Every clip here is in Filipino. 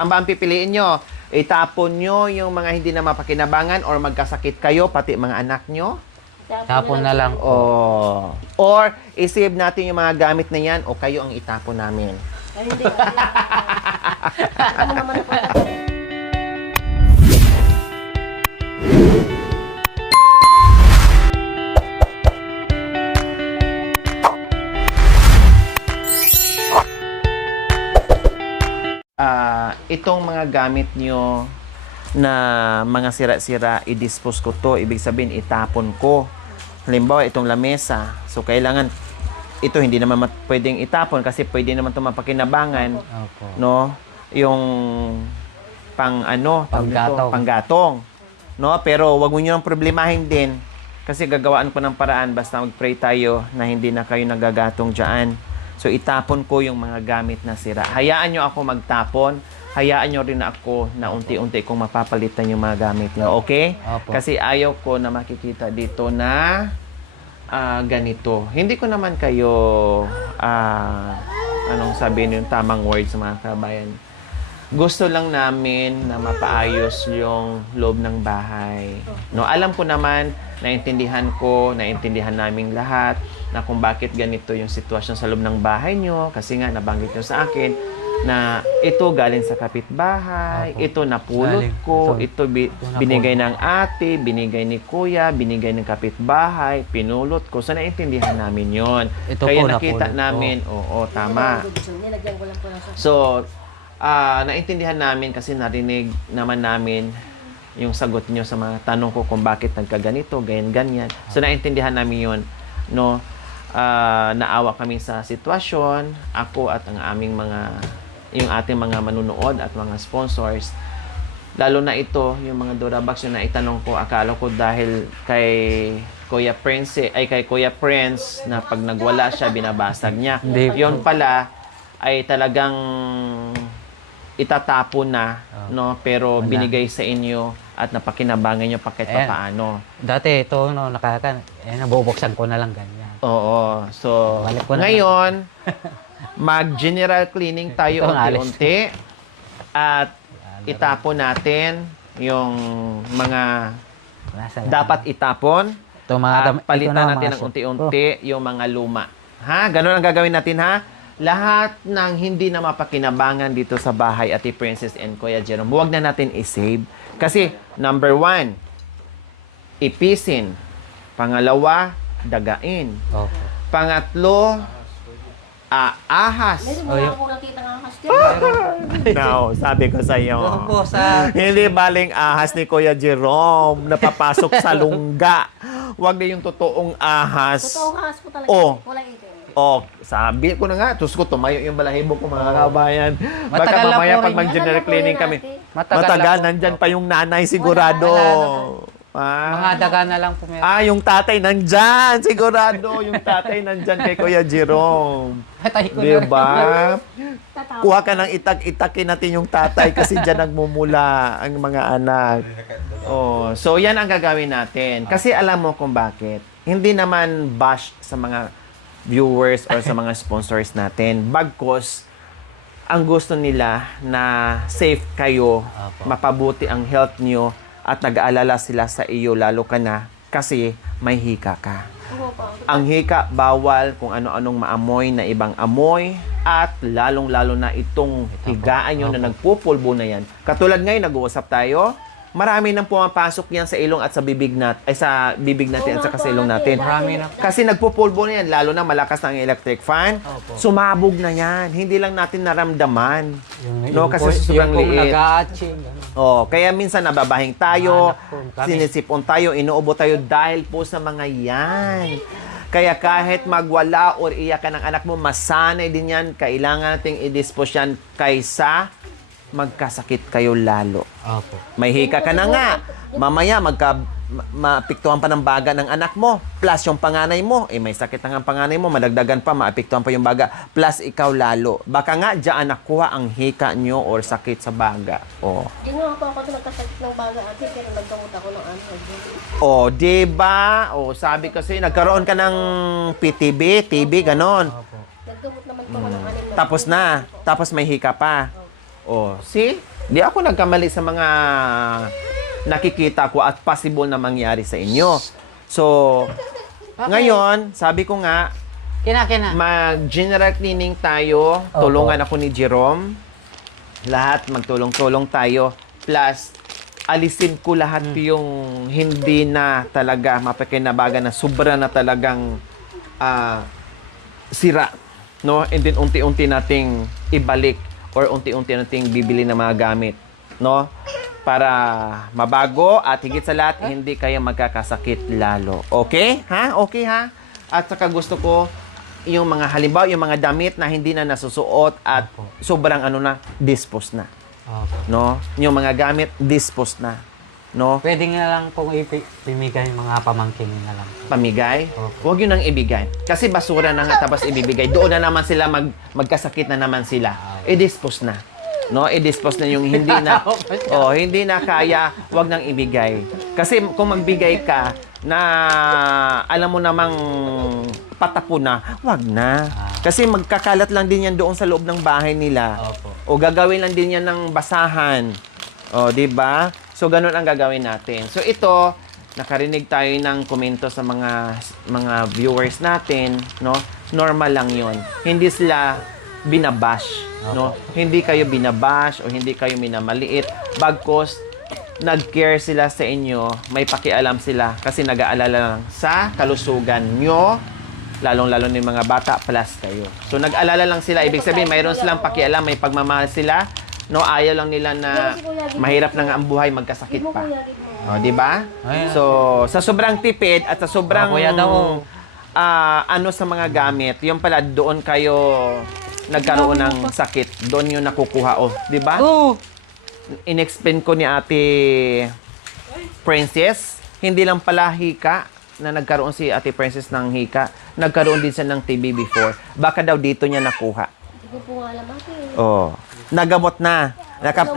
Ang ba ang pipiliin nyo? Itapon nyo yung mga hindi na mapakinabangan or magkasakit kayo, pati mga anak nyo? Tapon na lang. O, or isave natin yung mga gamit na yan o kayo ang itapon namin. Ay, hindi. Ano naman ako itong mga gamit nyo na mga sira-sira, i-dispose ko to. Ibig sabihin, itapon ko. Halimbawa, itong lamesa. So, kailangan, ito hindi naman pwedeng itapon kasi pwede naman ito mapakinabangan. Opo. No? Yung Panggatong. panggatong. No? Pero wag mo nyo nang problemahin din kasi gagawaan ko ng paraan basta mag-pray tayo na hindi na kayo nagagatong dyan. So, itapon ko yung mga gamit na sira. Hayaan nyo ako magtapon. Hayaan nyo rin ako na unti-unti kong mapapalitan yung mga gamit nyo. Okay? Opo. Kasi ayaw ko na makikita dito na ganito. Hindi ko naman kayo anong sabihin yung tamang words mga kabayan. Gusto lang namin na mapaayos yung loob ng bahay. No, alam ko naman, naintindihan namin lahat na kung bakit ganito yung sitwasyon sa loob ng bahay nyo. Kasi nga, nabanggit nyo sa akin na ito galing sa kapitbahay, Opo. ito napulot Galing. ko, Ito binigay ng ate, binigay ni kuya, binigay ng kapitbahay, pinulot ko. So, naintindihan namin yon. Ito Kaya po, nakita napulot ko. namin, oo, tama. Nilagyan ko lang po ng So, naintindihan namin kasi narinig naman namin yung sagot nyo sa mga tanong ko kung bakit nagkaganito, ganyan. So, naintindihan namin yun. No? Naawa kami sa sitwasyon, ako at yung ating mga manunood at mga sponsors. Lalo na ito, yung mga Durabox yung naitanong ko, akala ko dahil kay Kuya Prince, kay Kuya Prince na pag nagwala siya, binabasag niya. Hindi. Yun pala ay talagang itatapon na, no? Pero Wala. binigay sa inyo at napakinabangan nyo pa kahit Ayan. paano. Dati ito, nabubuksan ko na lang ganyan. Oo. So, Balik ko na ngayon, mag-general cleaning tayo Ito, alis. unti-unti at itapon natin yung mga dapat itapon Ito, mga at ito palitan na, natin mga ng unti-unti yung mga luma. Ha? Ganun ang gagawin natin, ha? Lahat ng hindi na mapakinabangan dito sa bahay, Ate Princess and Kuya Jerome, huwag na natin i-save. Kasi, number 1, ipisin. Pangalawa, dagain. Opo. Pangatlo, ahas. Meron Oh, mo yun. ako nakita ng hashtag. No, sabi ko sa iyo. Opo, sa... Hindi baling ahas ni Kuya Jerome napapasok sa lungga. Huwag na yung totoong ahas. Totoo ka, po talaga. Oh. Walang ito. Oh, sabi ko na nga, tus ko tumayo yung balahibo ko mga kabayan. Baka Matagal na mamaya po pag rin. mag-general cleaning kami. Matagal Matagal, na po. nandyan pa yung nanay sigurado. Mga daga na lang po meron. Yung tatay nandyan, sigurado. Yung tatay nandyan kay Kuya Jerome. Patay ko na rin. Diba? Tatawa. Kuha ka ng itak-itakin natin yung tatay kasi dyan nagmumula ang mga anak. Oh, so yan ang gagawin natin. Kasi alam mo kung bakit. Hindi naman bash sa mga viewers or sa mga sponsors natin. Bagkus, ang gusto nila na safe kayo, Apo. mapabuti ang health nyo, at nag-aalala sila sa iyo lalo ka na kasi may hika ka. Oo pa. Ang hika, bawal kung ano-anong maamoy na ibang amoy at lalong-lalo na itong higaan nyo na nagpupulbo na yan. Katulad ngayon, nag-uusap tayo, marami nang pumapasok yan sa ilong at sa bibig sa bibig natin at sa ilong natin. Marami na. Kasi nagpupulbo na yan, lalo na malakas na ang electric fan. Opo. Sumabog na yan. Hindi lang natin naramdaman. No, Yung kasi po- sobrang yung pong liit. nag-a-atching, ganun. Oh, kaya minsan nababahing tayo, Anak po, kami. sinisipon tayo, inuubo tayo dahil po sa mga yan. Kaya kahit magwala or iyakan ng anak mo, masanay din yan. Kailangan nating i-dispose yan kaysa magkasakit kayo lalo. Opo. May hika ka na nga. Mamaya maapektuhan pa ng baga ng anak mo. Plus yung panganay mo. May sakit na nga ang panganay mo. Madagdagan pa, maapektuhan pa yung baga. Plus ikaw lalo. Baka nga dyan nakuha ang hika nyo or sakit sa baga. Oh. Di nga ako nagkasakit ng baga ate, pero nagkamot ako ng ano. Oh, diba? Oh, sabi kasi nagkaroon ka ng PTB, TB, ganon. Opo. Nagkamot naman po ako ng anim. Tapos na. Tapos may hika pa. Oh, see? Di ako nagkamali sa mga nakikita ko at possible na mangyari sa inyo. So, ngayon, sabi ko nga, Kina. mag-general cleaning tayo. Opo. Tulungan ako ni Jerome. Lahat magtulong-tulong tayo. Plus, alisin ko lahat yung hindi na talaga mapakinabagan na sobra na talagang sira. No? And then, unti-unti nating ibalik or unti-unti nating bibili ng mga gamit. No? Para mabago at higit sa lahat, hindi kayo magkakasakit lalo. Okay? Ha? Okay ha? At saka gusto ko, yung mga halimbawa, yung mga damit na hindi na nasusuot at Opo. sobrang dispose na. Opo. No? Yung mga gamit, dispose na. No? Pwede nga lang pong ipimigay yung mga pamangkin na lang. Pamigay. Opo. Huwag yun ang ibigay. Kasi basura na nga tapos ibibigay. Doon na naman sila magkasakit na naman sila. I-dispose na. No, i-dispose na yung hindi na hindi na kaya, wag nang ibigay. Kasi kung magbigay ka na alam mo namang patapo na, wag na. Kasi magkakalat lang din yan doon sa loob ng bahay nila. Opo. O gagawin lang din yan ng basahan. O, di ba? So ganun ang gagawin natin. So ito, nakarinig tayo ng komento sa mga viewers natin, no? Normal lang 'yon. Hindi sila binabash, no? Hindi kayo binabash o hindi kayo minamaliit. Bagkos nag-care sila sa inyo, may pakialam sila kasi nag-aalala lang sa kalusugan nyo, lalong-lalo ng mga bata plus kayo. So nag-alala lang sila, ibig sabihin mayroon silang pakialam, may pagmamahal sila, no? Ayaw lang nila na mahirap na nga ang buhay, magkasakit pa. O, di ba? Ayan. So, sa sobrang tipid at sa sobrang Kuya daw. sa mga gamit, yung pala doon kayo nagkaroon ng sakit. Doon yung nakukuha. O, di ba? Oh! In-explain ko ni Ate Princess, hindi lang pala hika na nagkaroon si Ate Princess ng hika. Nagkaroon din siya ng TB before. Baka daw dito niya nakuha. Hindi ko po nga alam ate. Oh. Nagamot na.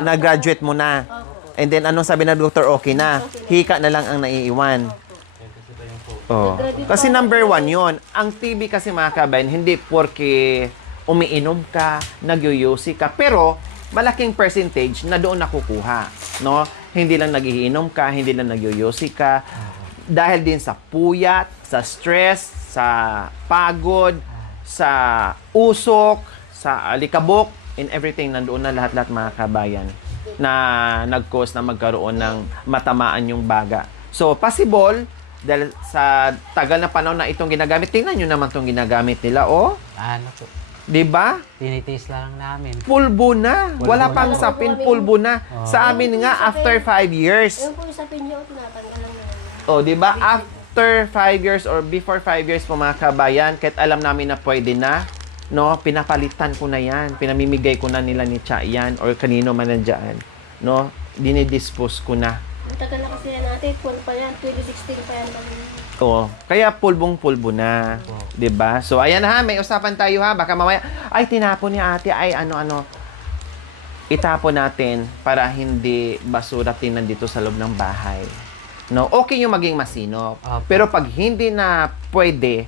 Nag-graduate mo na. And then, anong sabi ng doktor? Okay na. Hika na lang ang naiiwan. Oh. Kasi number 1 yon. Ang TB kasi mga kabayan, hindi porke umiinom ka, nagyoyosi ka, pero malaking percentage na doon nakukuha. No? Hindi lang nagiinom ka, hindi lang nagyoyosi ka. Dahil din sa puyat, sa stress, sa pagod, sa usok, sa alikabok, in everything, nandoon na lahat-lahat mga kabayan na nag-cause na magkaroon ng matamaan yung baga. So, possible, dahil sa tagal na panahon na itong ginagamit, tingnan nyo naman itong ginagamit nila, oh. Ano po? Diba? Tinitiis lang namin. Pulbo na. Wala pang sapin, pulbo na. Sa amin nga, after 5 years. Ayun po yung sapin nyo, tinatanggal lang naman. O, di ba? After 5 years or before 5 years po mga kabayan, kahit alam namin na pwede na, no, pinapalitan ko na yan. Pinamimigay ko na nila ni Cha yan or kanino man nandiyan. No, dinidispose ko na. Matagal na kasi yan ate, 12 pa yan, 2016 pa yan. Oo. Kaya pulbong-pulbo na. 'Di ba? So, ayan ha, may usapan tayo ha. Baka mamaya, ay, tinapon ni ate, ay, ano-ano. Itapon natin para hindi basura tingnan dito sa loob ng bahay. No? Okay yung maging masinop. Opo. Pero pag hindi na pwede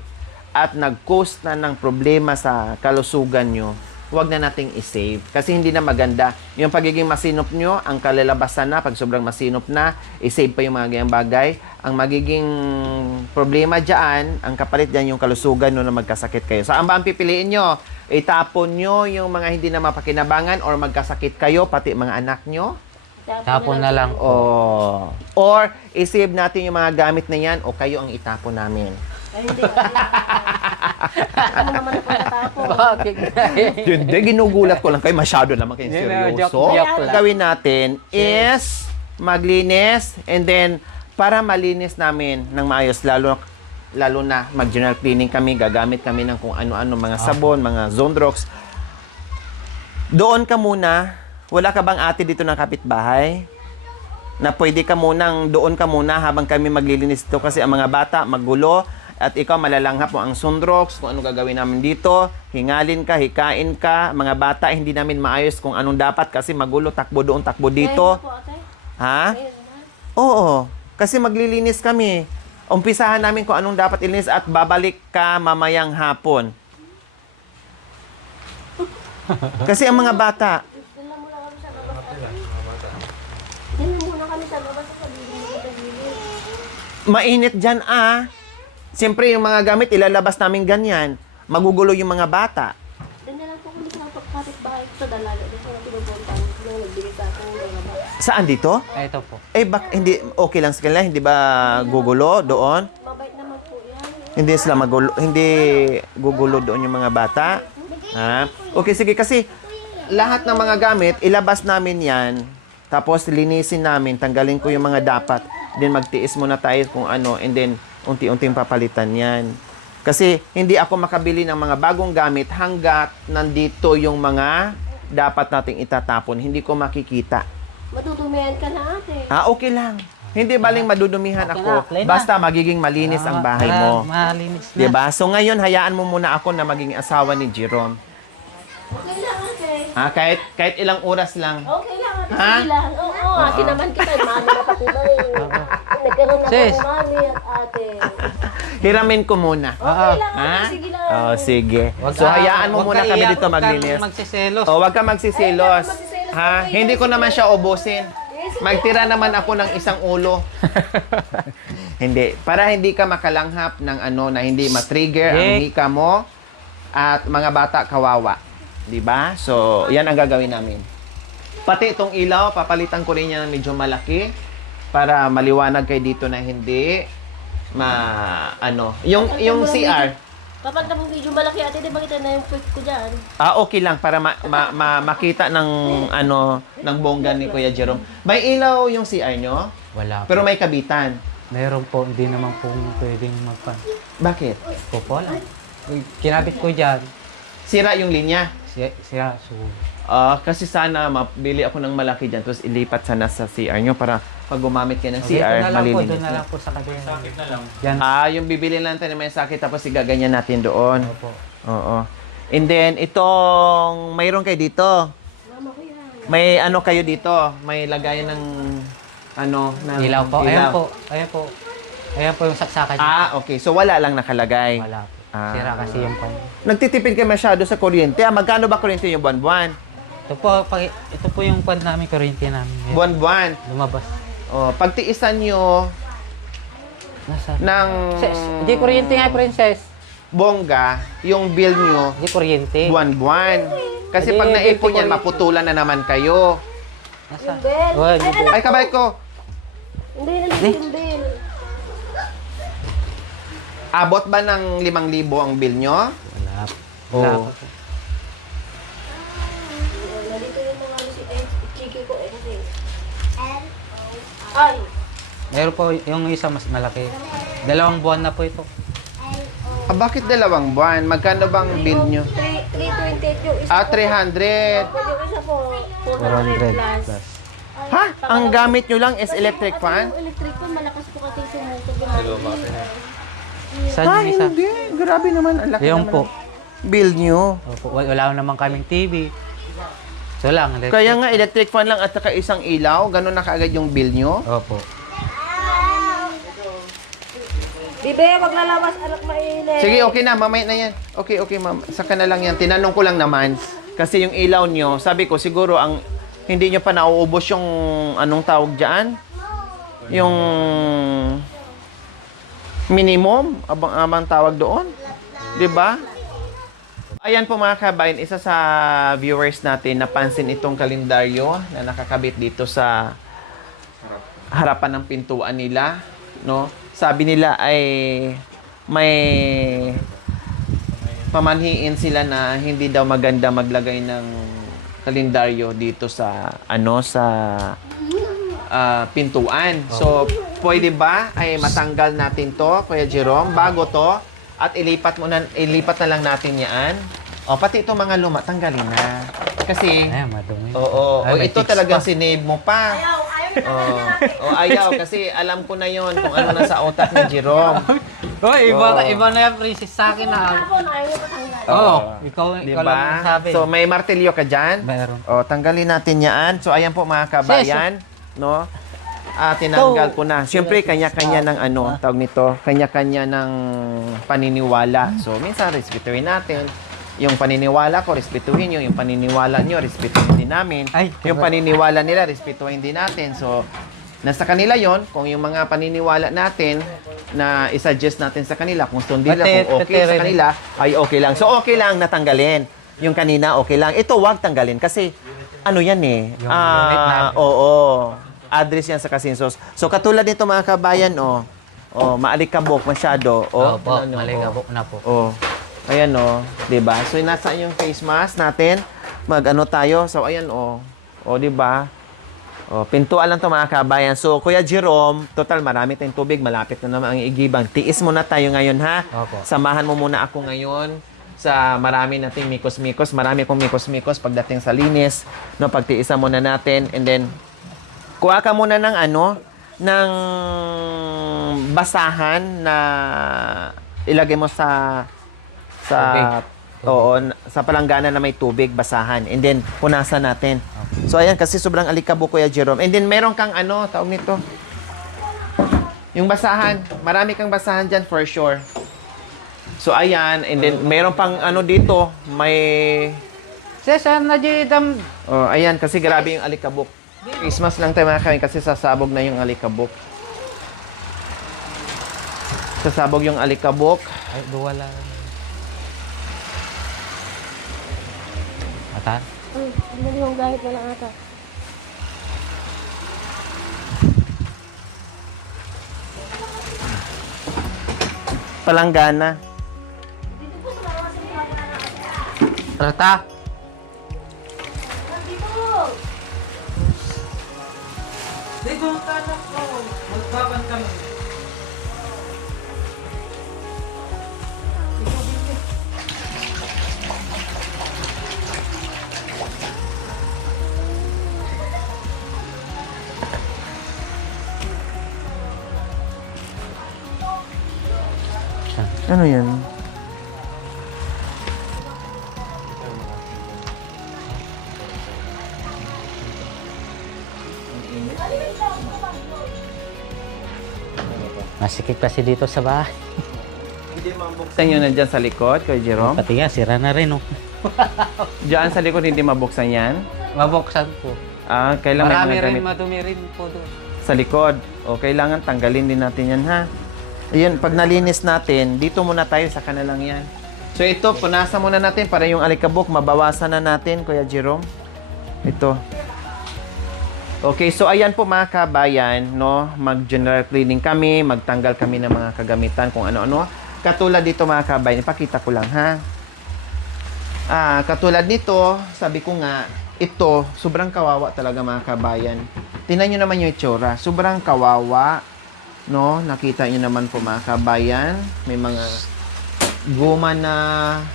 at nag-cause na ng problema sa kalusugan nyo, huwag na nating i-save. Kasi hindi na maganda. Yung pagiging masinop nyo, ang kalalabasan na, pag sobrang masinop na, i-save pa yung mga ganyang bagay. Ang magiging problema dyan, ang kapalit dyan yung kalusugan no, na magkasakit kayo. Saan ba ang pipiliin nyo? Itapon nyo yung mga hindi na mapakinabangan or magkasakit kayo, pati mga anak nyo? Tapon na lang. O, or i-save natin yung mga gamit na yan o kayo ang itapon namin. Ay, hindi. Ano naman ako natapon? Bakit? Hindi, ginugulat ko lang kayo. Masyado naman kayo Hindi, seryoso. joke lang. Gawin natin is maglinis and then para malinis namin ng maayos, lalo na mag-general cleaning kami, gagamit kami ng kung ano-ano, mga sabon, mga Zondrox. Doon ka muna, wala ka bang ate dito ng kapitbahay? Na pwede ka munang, doon ka muna habang kami maglilinis ito kasi ang mga bata magulo at ikaw malalanghap mo ang Zondrox, kung ano gagawin namin dito, hingalin ka, hikain ka, mga bata, hindi namin maayos kung anong dapat kasi magulo, takbo doon, takbo dito. Ngayon na po, ate. Ha? Ngayon na. Oo. Kasi maglilinis kami. Umpisahan namin kung anong dapat ilinis at babalik ka mamayang hapon. Kasi ang mga bata, Dala mo lang kami sa labas ate. kami sa labas sa pagiging. Mainit dyan Siyempre yung mga gamit ilalabas namin ganyan. Magugulo yung mga bata. Doon na lang po kami sa pagkapit bahay sa dalaga. Doon sa pinubuntan. Yung nagbigay sa akin ng mga. Saan dito? Ito po. Hindi okay lang sa kanila, hindi ba gugulo doon? Mabait naman po yan. Hindi sila hindi gugulo doon yung mga bata. Ha? Okay, sige kasi lahat ng mga gamit ilabas namin 'yan. Tapos linisin namin, tanggalin ko yung mga dapat. Then magtiis muna tayo kung ano and then unti-unting papalitan 'yan. Kasi hindi ako makabili ng mga bagong gamit hanggat nandito yung mga dapat nating itatapon. Hindi ko makikita. Matutumihan ka na ate. Okay lang. Hindi baling madudumihan Okay ako. na, clean na. Basta magiging malinis ang bahay mo. Malinis na. Diba? So ngayon, hayaan mo muna ako na maging asawa ni Jerome. Okay lang ate. Kahit ilang oras lang. Okay lang ate. Ha? Sige lang. Oo, ate naman kita. Mami na pati ba eh. Nagkaroon na Sis. ng mami at ate. Hiramin ko muna. Okay lang Ha? ate. Sige lang. Sige. Wag So ka- hayaan mo wag muna ka kami iyak, dito wag kang maglinis. magsiselos. Huwag ka magsisilos. magsiselos Ha? ako, Hindi ko naman siya ubusin. Yes, Magtira naman ako ng isang ulo. Hindi. Para hindi ka makalanghap ng na hindi matrigger ang Yay. hika mo at mga bata kawawa. 'Di ba? So, 'yan ang gagawin namin. Pati itong ilaw, papalitan ko rin yan ng medyo malaki para maliwanag kay dito na hindi yung CR. Kapag na video malaki ate, di ba kita na yung quick ko dyan? Okay lang para makita ng ng bongga ni Kuya Jerome. May ilaw yung CR nyo, Wala po. pero may kabitan. Meron po, hindi naman po pwedeng magpan. Bakit? Po po lang. Kinabit ko dyan. Sira yung linya. Siya, so, Kasi sana mabili ako ng malaki dyan tapos ilipat sana sa CR nyo para pag gumamit kayo ng CR, doon na malilinis. lang po sa kabila. Sakit na lang. Yan. Yung bibili lang tayo ng may sakit tapos igaganyan natin doon. Opo. Oo. And then, itong, mayroon kayo dito. Mama ko yan. May kayo dito. May lagayan ng, ng Ilaw po. Ayan po. Ayan po. Ayan po yung saksakan niya. Okay. So, wala lang nakalagay. Wala po. Ah. Sira kasi yung pan. Nagtitipid ka masyado sa kuryente. Magkano ba kuryente yung buwan-buwan? Ito po yung pan namin, kuryente namin. Yan. Buwan-buwan. Lumabas. Pagtiisan nyo Nasa? ng Hindi kuryente nga, princess. bongga, yung bill nyo, Hindi kuryente. buwan-buwan. Kasi Hindi, pag naipon hindi yan, ko- maputulan na naman kayo. Nasa? Yung bell. Oh, yung bell. Ay, kabay ko. Hindi na yung bell. Abot ba ng 5,000 ang bill nyo? Wala po. Oo. Wala po. Nandito yung mga chiki ko eh. Kasi. Ay! Meron po yung isa mas malaki. 2 buwan na po ito. Bakit 2 buwan? Magkano bang bill nyo? 328 yung isa. 300. Yung isa po, 400 400 plus. Ha? Ang gamit nyo lang is electric fan? Yung electric fan, malakas po kasi sumusunod. Saan yung isa? Hindi. Grabe naman. Ang laki Yung naman po. ng bill nyo. Opo, wala naman kaming TV. So lang. electric. Kaya nga, electric fan lang at saka isang ilaw. Ganun na kaagad yung bill nyo. Opo. Bibe, wag lalabas, anak mainit. Sige, okay na. Mamaya na yan. Okay, ma'am. Saka na lang yan. Tinanong ko lang naman. Kasi yung ilaw nyo, sabi ko, siguro hindi nyo pa nauubos yung anong tawag dyan? Yung minimum, abang tawag doon. 'Di ba? Ayan po mga kabayan, isa sa viewers natin napansin itong kalendaryo na nakakabit dito sa harapan ng pintuan nila, no? Sabi nila ay may pamanhiin sila na hindi daw maganda maglagay ng kalendaryo dito sa pintuan. So, pwede ba ay matanggal natin to, Kuya Jerome, bago to at ilipat na lang natin 'yan. Pati itong mga luma tanggalin na. Kasi Ayan, madumi. oo, Ay, may ito tips talagang pa. sinave mo pa. Ayaw kasi alam ko na 'yon kung ano nasa utak ni Jerome. Iba na yung princess sa akin na. Ako na, ayaw patanggal. Oo, ikaw Diba? lang ang sabi. So may martilyo ka diyan? Meron. Tanggalin natin 'yan. So ayan po mga kabayan, no? Tinanggal ko na. Siyempre kanya-kanya ng tawag nito, kanya-kanya ng paniniwala. So minsan respetuhin natin. Yung paniniwala ko, respetuhin nyo. Yung paniniwala nyo, respetuhin din namin. Ay, yung paniniwala nila, respetuhin din natin. So, Nasa kanila yon kung yung mga paniniwala natin na isuggest natin sa kanila kung sundin nila, kung okay sa kanila, ay okay lang. So, okay lang natanggalin. Yung kanina, okay lang. Ito, wag tanggalin kasi ano yan eh. Yung unit natin. Oo. Address yan sa Kasinsos. So, katulad nito mga kabayan, maalikabok masyado. Opo, maligabok na po. Ayan, 'di ba? So, nasa yung face mask natin. Mag-ano tayo. So, ayan, 'di ba? Pintuan lang to mga kabayan. So, Kuya Jerome, total marami tayong tubig. Malapit na naman ang igibang. Tiis muna tayo ngayon, ha? Opo. Samahan mo muna ako ngayon sa marami nating mikos-mikos. Marami akong mikos-mikos pagdating sa linis. No, pagtiisan muna natin. And then, kuha ka muna ng ng basahan na ilagay mo sa Tubig. sa palanggana na may tubig, basahan. And then, punasan natin. So, ayan, kasi sobrang alikabok, Kuya Jerome. And then, meron kang tawag nito? Yung basahan. Marami kang basahan dyan for sure. So, ayan. And then, meron pang dito. May... Saan na dam? ayan, kasi grabe yung alikabok. Christmas lang tayo mga kain kasi sasabog na yung alikabok. Sasabog yung alikabok. Ay, duwala. Ata? Hindi yung gamit na lang ata. Palanggana. Rata? Dito ang tanak ko. Magbaban kami. Ano yan? Masikip kasi dito sa bahay. Hindi mabuksan yun nandyan sa likod, Kuya Jerome? Pati nga, sira na rin, Diyan sa likod hindi mabuksan yan? Mabuksan po. Kailangan Marami may mga rin, gamit madumi rin po doon. sa likod. O, kailangan tanggalin din natin yan, ha? Ayun, pag nalinis natin, dito muna tayo, sa kanalang yan. So, ito, punasan muna natin para yung alikabok, mabawasan na natin, Kuya Jerome. Ito. Okay, so ayan po mga kabayan, no? Mag-general cleaning kami, magtanggal kami ng mga kagamitan, kung ano-ano. Katulad dito mga kabayan, ipakita ko lang, ha? Katulad nito, sabi ko nga, ito, sobrang kawawa talaga mga kabayan. Tingnan nyo naman yung itsura. Sobrang kawawa, no? Nakita nyo naman po mga kabayan. May mga guma na,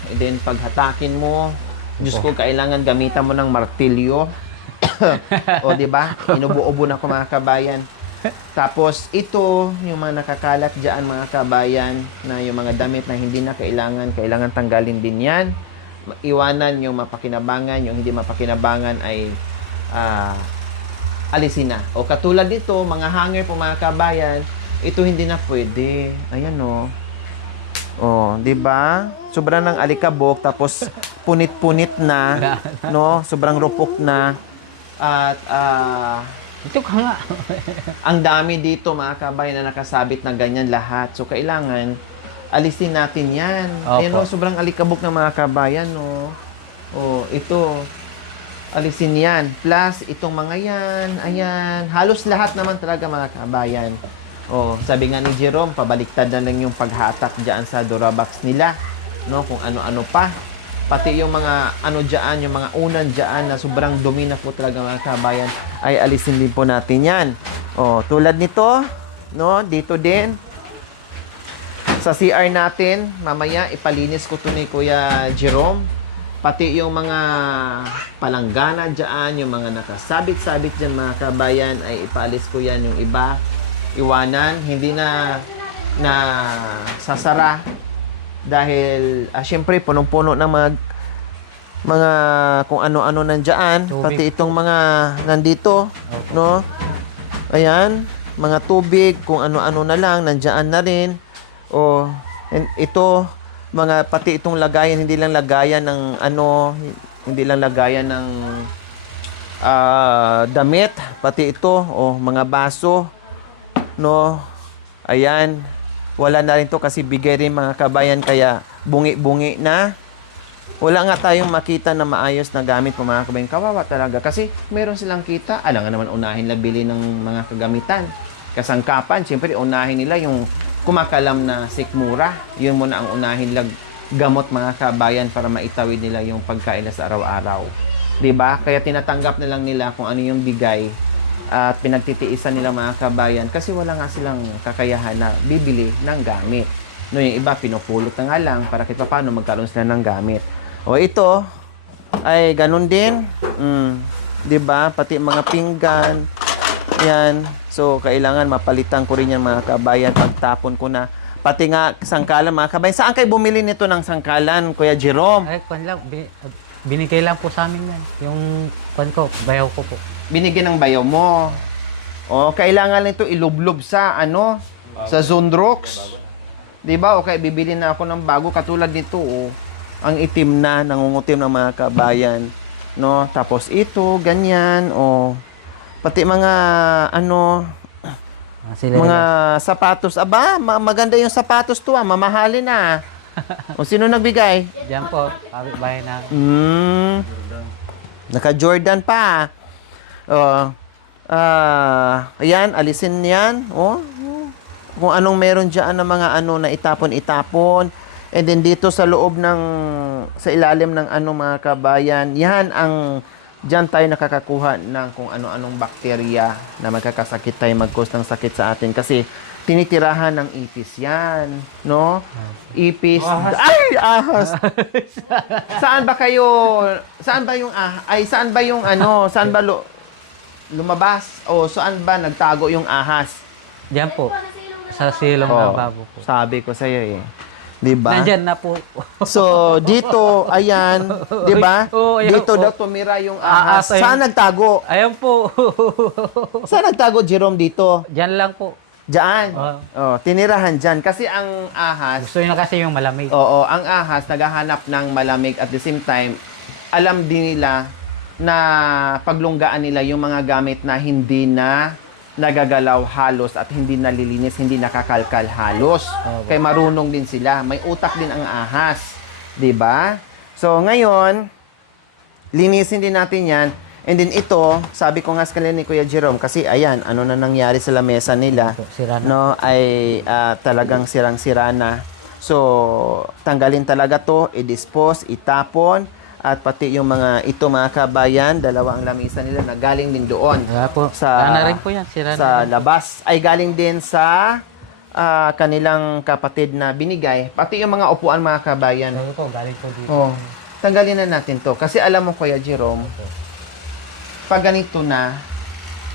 and then paghatakin mo, Diyos ko, kailangan gamitan mo ng martilyo. O, di ba? Inubo-ubo na ko mga kabayan. Tapos, ito, yung mga nakakalat dyan mga kabayan, na yung mga damit na hindi na kailangan tanggalin din yan. Iwanan yung mapakinabangan, yung hindi mapakinabangan ay alisin na. O katulad dito, mga hanger po mga kabayan, ito hindi na pwede. Ayan o. O, di ba? Sobrang ng alikabok, tapos punit-punit na, no? Sobrang rupok na. At Ito ka nga. ang dami dito mga kabayan na nakasabit na ganyan lahat. So, kailangan alisin natin yan. Opo. Ayan o, sobrang alikabok ng mga kabayan, no? O, ito. Alisin yan. Plus, itong mga yan. Ayan. Halos lahat naman talaga mga kabayan. O, sabi nga ni Jerome, pabaliktad na lang yung paghatak dyan sa Durabox nila. No? Kung ano-ano pa. Pati yung mga ano dyan, yung mga unan dyan na sobrang dumi na po talaga mga kabayan, ay alisin din po natin yan. O, tulad nito, no? Dito din. Sa CR natin, mamaya ipalinis ko to ni Kuya Jerome. Pati yung mga palanggana dyan, yung mga nakasabit-sabit dyan mga kabayan, ay ipaalis ko yan. Yung iba, iwanan, hindi na sasara. Dahil, syempre, punong-puno ng mga kung ano-ano nandyan. Tubig. Pati itong mga nandito, no? Ayan, mga tubig, kung ano-ano na lang, nandyan na rin. O, ito, pati itong lagayan, hindi lang lagayan ng damit, pati ito, mga baso, no? Ayan, wala na rin to kasi bigay rin mga kabayan, kaya bungi-bungi na. Wala nga tayong makita na maayos na gamit po mga kabayan. Kawawa talaga kasi meron silang kita. Alam nga naman unahin na bili ng mga kagamitan. Kasangkapan, siyempre unahin nila yung kumakalam na sikmura. Yun muna ang unahin lag gamot mga kabayan para maitawid nila yung pagkain na sa araw-araw. 'Di ba? Kaya tinatanggap na lang nila kung ano yung bigay at pinagtitiisan nila mga kabayan kasi wala nga silang kakayahan na bibili ng gamit. No, yung iba pinupulot na nga lang para kahit paano magkaroon sila ng gamit. O ito ay ganun din. 'Di ba? Pati mga pinggan. Yan. So kailangan mapalitan ko rin yan mga kabayan, pagtapon ko na. Pati nga sangkalan mga kabayan. Saan kayo bumili nito ng sangkalan, Kuya Jerome? Ay, kwan lang, binigay lang po sa amin yan. Yung kwan ko, bayaw ko po. Binigyan ng bayaw mo. O kailangan nito ilublob sa sa Zondrox. 'Di ba? O kaya bibili na ako ng bago katulad nito, ang itim na, nangungutim ng mga kabayan, no? Tapos ito, ganyan, pati mga mga sapatos. Aba, maganda yung sapatos to, mamahalin na. O sino nagbigay? Diyan po, bahay na. Naka-Jordan pa. Ayan, alisin yan. Kung anong meron dyan ng mga na itapon-itapon. And then dito sa loob sa ilalim ng mga kabayan, yan ang, dyan tayo nakakakuha ng kung ano-anong bakterya na magkakasakit tayo, mag-cause ng sakit sa atin. Kasi tinitirahan ng ipis yan, no? Ipis. Ay, ahas! Saan ba lumabas? O saan ba nagtago yung ahas? Diyan po, sa silong na babo po. Sabi ko sa'yo eh. Diba? Nandyan na po. So, dito, ayan, diba? Ayan, dito daw tumira yung ahas. Ahas, ayun. Saan nagtago? Ayan po. Saan nagtago, Jerome, dito? Diyan lang po. Diyan. Tinirahan dyan. Kasi ang ahas, Gusto nyo kasi yung malamig. ang ahas naghahanap ng malamig at the same time, alam din nila na paglunggaan nila yung mga gamit na hindi na nagagalaw halos at hindi nalilinis, hindi nakakalkal halos. Kaya marunong din sila. May utak din ang ahas. 'Di ba? So, ngayon, linisin din natin yan. And then ito, sabi ko nga sa kanila ni Kuya Jerome, kasi ayan, ano na nangyari sa lamesa nila, Sira na. no, ay talagang sirang-sira na. So, tanggalin talaga to, i-dispose, itapon, at pati yung mga kabayan, dalawa ang lamesa nila na galing din doon. Wala po. Sa, na rin po yan. Sira sa na. labas. Ay galing din sa kanilang kapatid na binigay. Pati yung mga upuan mga kabayan. Sabi po, galing po dito. Tanggalin na natin to. Kasi alam mo, Kuya Jerome, pag ganito na,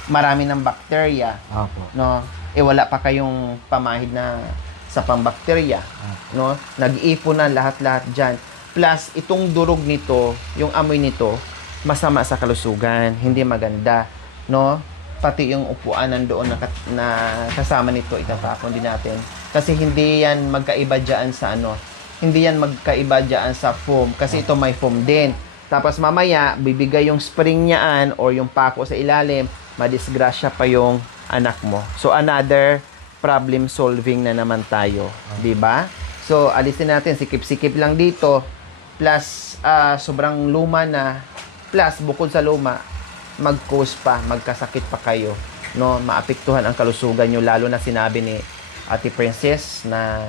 marami ng bakterya. Opo. No? Wala pa kayong pamahid na sa pambakterya. No? Nag-iipon na lahat-lahat dyan. Plus, itong durog nito, yung amoy nito, masama sa kalusugan, hindi maganda, no? Pati yung upuan nandoon na kasama nito, itatapon din natin. Kasi hindi yan magkaiba dyan sa hindi yan magkaiba dyan sa foam, kasi ito may foam din. Tapos mamaya, bibigay yung spring niyaan or yung pako sa ilalim, madisgrasya pa yung anak mo. So, another problem solving na naman tayo, di ba? So, alisin natin, sikip-sikip lang dito. Plus, sobrang luma na. Plus, bukod sa luma, mag-cause pa, magkasakit pa kayo. No? Maapektuhan ang kalusugan nyo. Lalo na sinabi ni Ate Princess na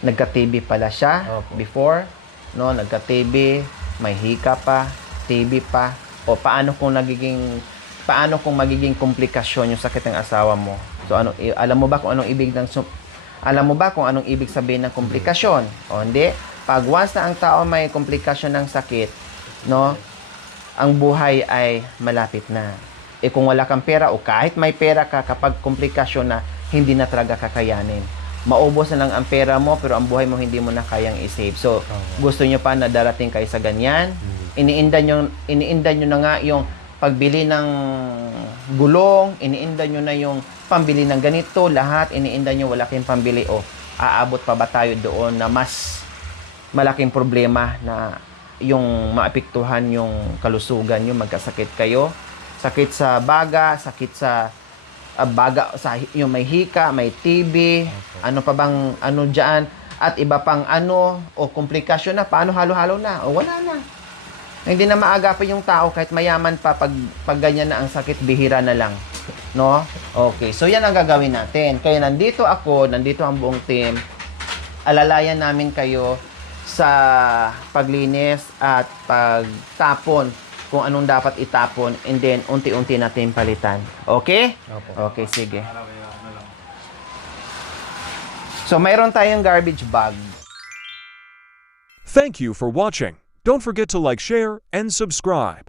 nagka-TB pala siya before. No? Nagka-TB, may hika pa, TB pa. O paano kung magiging komplikasyon yung sakit ng asawa mo? So, alam mo ba kung anong ibig sabihin ng komplikasyon? O hindi? Pag once na ang tao may komplikasyon ng sakit, no, ang buhay ay malapit na. Kung wala kang pera o kahit may pera ka, kapag komplikasyon na, hindi na talaga kakayanin. Maubos na lang ang pera mo, pero ang buhay mo hindi mo na kayang i-save. So, gusto nyo pa na darating kayo sa ganyan? Iniinda nyo na nga yung pagbili ng gulong, iniinda nyo na yung pambili ng ganito, lahat, iniinda nyo, wala kayong pambili. Aabot pa ba tayo doon na mas malaking problema na yung maapektuhan yung kalusugan nyo, magkasakit kayo? sakit sa baga, sakit sa baga, sa yung may hika, may TB, ano pa bang ano diyan, at iba pang ano o komplikasyon na, paano halo-halo na, o wala na. Hindi na maagapan yung tao kahit mayaman pa pag ganyan na ang sakit, bihira na lang. No? Okay, so yan ang gagawin natin. Kaya nandito ang buong team. Alalayan namin kayo sa paglinis at pagtapon kung anong dapat itapon, and then unti-unti natin palitan. Okay? Opo. Okay, sige. So mayroon tayong garbage bag. Thank you for watching. Don't forget to like, share, and subscribe.